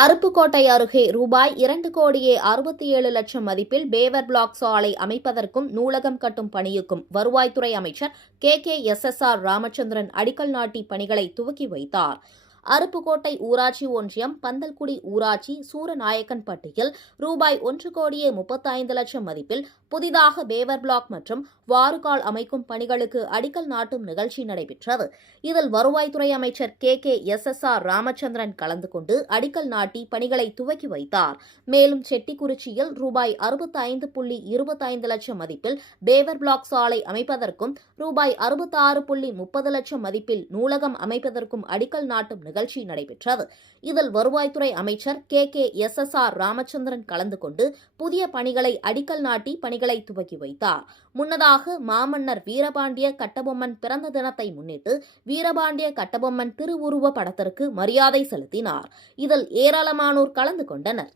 அருப்புக்கோட்டை அருகே ரூபாய் 2,67,00,000 மதிப்பில் பேவர் பிளாக் சாலை அமைப்பதற்கும் நூலகம் கட்டும் பணியுக்கும் வருவாய்த்துறை அமைச்சர் KKSSR ராமச்சந்திரன் அடிக்கல் நாட்டி பணிகளை துவக்கி வைத்தார். அருப்புக்கோட்டை ஊராட்சி ஒன்றியம் பந்தல்குடி ஊராட்சி சூரநாயக்கன்பட்டியில் ரூபாய் 1,35,00,000 மதிப்பில் புதிதாக பேவர் பிளாக் மற்றும் வாறுகால் அமைக்கும் பணிகளுக்கு அடிக்கல் நாட்டும் நிகழ்ச்சி நடைபெற்றது. இதில் வருவாய்த்துறை அமைச்சர் KKSSR ராமச்சந்திரன் கலந்து கொண்டு அடிக்கல் நாட்டி பணிகளை துவக்கி வைத்தார். மேலும் செட்டிக்குறிச்சியில் ரூபாய் 65,25 லட்சம் மதிப்பில் பேவர் பிளாக் சாலை அமைப்பதற்கும் ரூபாய் 66,30 லட்சம் மதிப்பில் நூலகம் அமைப்பதற்கும் அடிக்கல் நாட்டும் நிகழ்ச்சி நடைபெற்றது. இதில் வருவாய்த்துறை அமைச்சர் KKSSR ராமச்சந்திரன் கலந்து கொண்டு புதிய பணிகளை அடிக்கல் நாட்டி பணிகளை துவக்கி வைத்தார். முன்னதாக மாமன்னர் வீரபாண்டிய கட்டபொம்மன் பிறந்த தினத்தை முன்னிட்டு வீரபாண்டிய கட்டபொம்மன் திருவுருவ படத்திற்கு மரியாதை செலுத்தினார். இதில் ஏராளமானோர் கலந்து கொண்டனர்.